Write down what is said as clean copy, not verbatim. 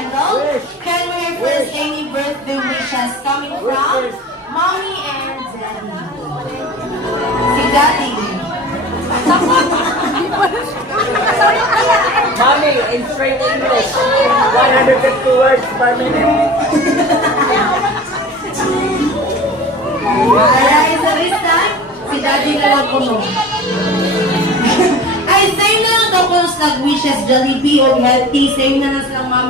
Kendall. Can we hear first any birthday wishes coming from Mommy and Daddy? Si Daddy. Mommy, in straight English, 150 words per minute. Alright, so this time, si Daddy na lang kuno. Ay, same na lang daw kung nag-wishes Jollibee o healthy. Same na lang silang Mommy